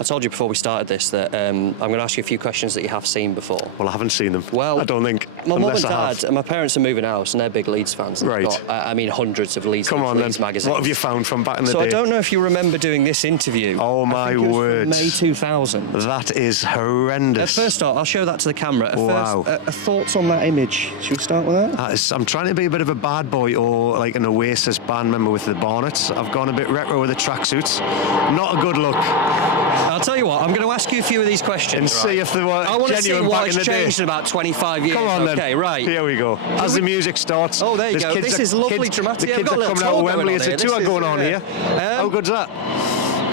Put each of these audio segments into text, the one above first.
I told you before we started this that I'm going to ask you a few questions that you have seen before. Well, I haven't seen them. Well, I don't think. My mum and unless I have. dad and my parents are moving house and they're big Leeds fans. And Right. they've got, I mean, hundreds of Leeds magazines. What have you found from back in the So day? I don't know if you remember doing this interview. Oh, my word. May 2000. That is horrendous. First off, I'll show that to the camera. Wow. Thoughts on that image? Should we start with that? I'm trying to be a bit of a bad boy or like an Oasis band member with the bonnets. I've gone a bit retro with the tracksuits. Not a good look. I'll tell you what, I'm going to ask you a few of these questions. And see if they were I want to see genuine back what's in the day. changed in about 25 years. Come on then. Okay, right. Here we go. As the music starts. Oh, there you go. This is lovely, dramatic. The kids are coming out of Wembley. It's a tour going on here. How good's that?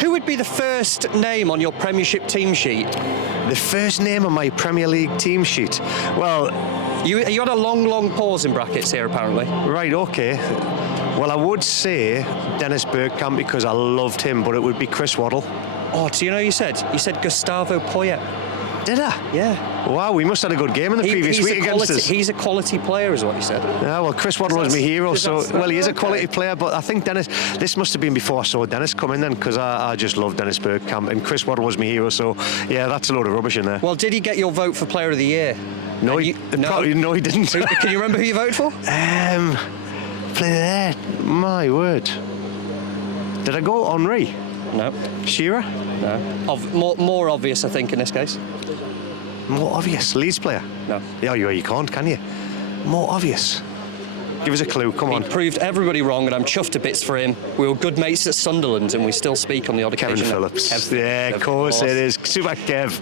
Who would be the first name on your Premiership team sheet? The first name on my Premier League team sheet? Well... You had a long pause in brackets here, apparently. Right, okay. Well, I would say Dennis Bergkamp because I loved him, but it would be Chris Waddle. Oh, do you know what you said? You said Gustavo Poyet. Did I? Yeah. Wow, we must have had a good game in the previous week against us. He's a quality player, is what you said. Yeah, well, Chris Waddle was my hero, well, he is a quality player, but I think Dennis, this must have been before I saw Dennis come in then, because I just love Dennis Bergkamp, and Chris Waddle was my hero, so yeah, that's a load of rubbish in there. Well, did he get your vote for Player of the Year? No, he didn't. Can you remember who you voted for? Play there. My word. Did I go Henry? No. Shearer? No. More obvious, I think, in this case. More obvious? Leeds player? No. Yeah, you can't, can you? More obvious. Give us a clue, come on. He proved everybody wrong, and I'm chuffed to bits for him. We were good mates at Sunderland, and we still speak on the odd occasion. Kevin Phillips. Yeah, of course it is. Super Kev.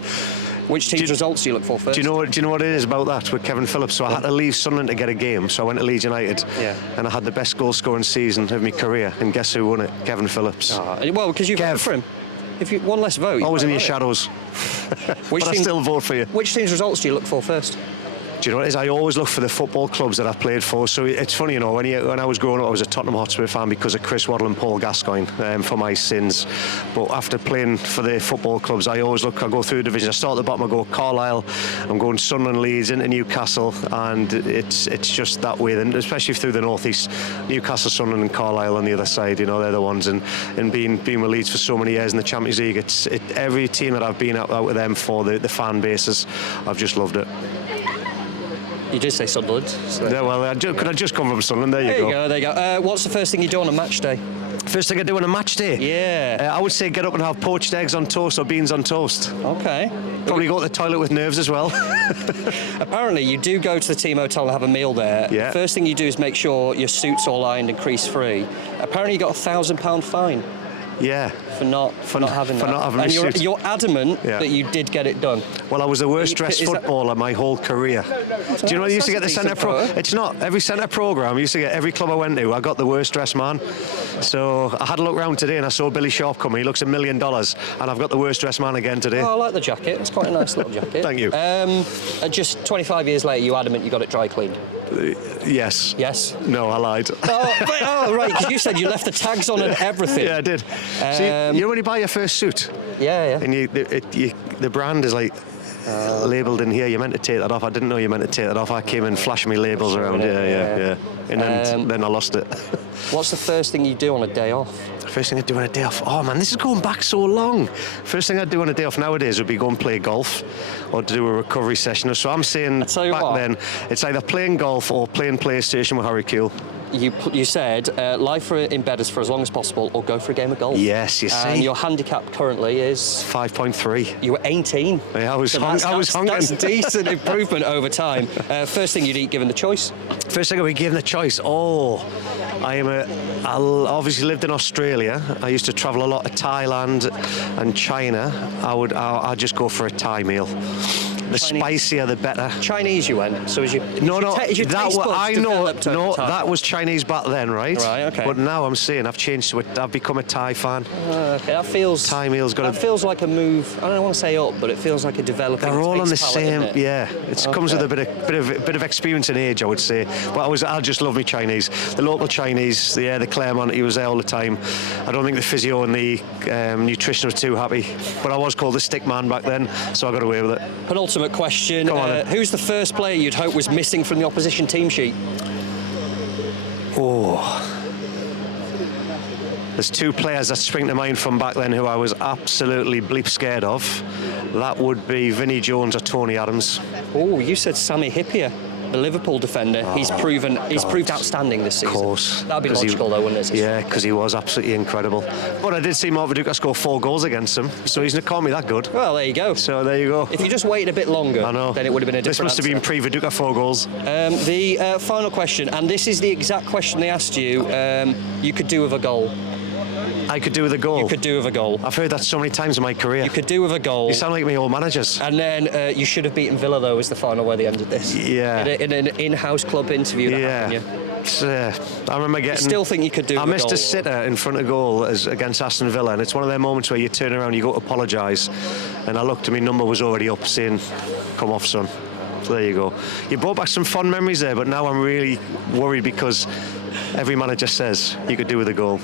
Which team's results do you look for first? Do you know what it is about that with Kevin Phillips? So I had to leave Sunderland to get a game, so I went to Leeds United. Yeah. And I had the best goal-scoring season of my career, and guess who won it? Kevin Phillips. Well, because you voted for him. If you one less vote. Always in your shadows. But I still vote for you. Which team's results do you look for first? Do you know what it is? I always look for the football clubs that I've played for. So it's funny, you know, when I was growing up, I was a Tottenham Hotspur fan because of Chris Waddle and Paul Gascoigne for my sins. But after playing for the football clubs, I always look, I go through the division. I start at the bottom, I go Carlisle, I'm going Sunderland, Leeds, into Newcastle, and it's just that way, and especially through the northeast. Newcastle, Sunderland and Carlisle on the other side, you know, they're the ones. And being with Leeds for so many years in the Champions League, every team that I've been out with them for, the fan bases, I've just loved it. You did say Sunderland. So. Yeah, well, could I just come from Sunderland? There you go. There you go. What's the first thing you do on a match day? First thing I do on a match day? Yeah. I would say get up and have poached eggs on toast or beans on toast. Okay. Probably go to the toilet with nerves as well. Apparently, you do go to the team hotel and have a meal there. Yeah. The first thing you do is make sure your suit's all lined and crease-free. Apparently, you got a £1,000 fine. Yeah. For not having that. And you're adamant that you did get it done. Well, I was the worst dressed footballer my whole career. Do you know I used to get the centre pro? It's not every centre programme. I used to get every club I went to. I got the worst dressed man. So I had a look round today and I saw Billy Sharp coming. He looks $1 million, and I've got the worst dressed man again today. Oh, I like the jacket. It's quite a nice little jacket. Thank you. Just 25 years later, you adamant you got it dry cleaned. Yes. Yes? No, I lied. Right, because you said you left the tags on and everything. Yeah, I did. See, you know when you buy your first suit? Yeah. And the brand is like labelled in here. You're meant to take that off. I didn't know you meant to take that off. I came in flashing my labels around. Yeah. And then I lost it. What's the first thing you do on a day off? First thing I do on a day off? Oh man, this is going back so long. First thing I'd do on a day off nowadays would be go and play golf or do a recovery session. So I'm saying back then, it's either playing golf or playing PlayStation with Harry Kuehl. You said lie in bed for as long as possible or go for a game of golf. Yes, you see. And your handicap currently is 5.3. You were 18. Yeah, I was honking. That's decent improvement over time. First thing you'd eat given the choice? First thing I'd be given the choice. I obviously lived in Australia. I used to travel a lot to Thailand and China. I'd just go for a Thai meal. The spicier, the better. Chinese you went? So was you? That was Chinese back then, right? Right, okay. But now I'm saying I've changed to it. I've become a Thai fan. Okay, that feels. Thai meal's got. That feels like a move. I don't want to say up, but it feels like a developing. They're all on the palate, same. It? Yeah, it comes with a bit of experience and age, I would say. But I just love me Chinese. The local Chinese, the Claremont. He was there all the time. I don't think the physio and the nutrition were too happy. But I was called the stick man back then, so I got away with it. Penultimate question. Who's the first player you'd hope was missing from the opposition team sheet? There's two players that spring to mind from back then who I was absolutely bleep scared of. That would be Vinnie Jones or Tony Adams. Oh, you said Sammy Hippier, the Liverpool defender. He's proved outstanding this season. Of course. That would be logical, though, wouldn't it? Yeah, because he was absolutely incredible. But I did see Mark Viduka score 4 goals against him, so he's not caught me that good. Well, there you go. So there you go. If you just waited a bit longer, I know. then it would have been a different This must have been pre-Viduka 4 goals. The final question, and this is the exact question they asked you, you could do with a goal. I could do with a goal. You could do with a goal. I've heard that so many times in my career. You could do with a goal. You sound like my old managers. And then you should have beaten Villa, though, was the final where they ended this. Yeah. In an in-house club interview that happened, I remember getting... You still think you could do I with a missed goal? a sitter in front of goal against Aston Villa, and it's one of their moments where you turn around, you go to apologise, and I looked and my number was already up saying, come off, son. So there you go. You brought back some fond memories there, but now I'm really worried because every manager says you could do with a goal.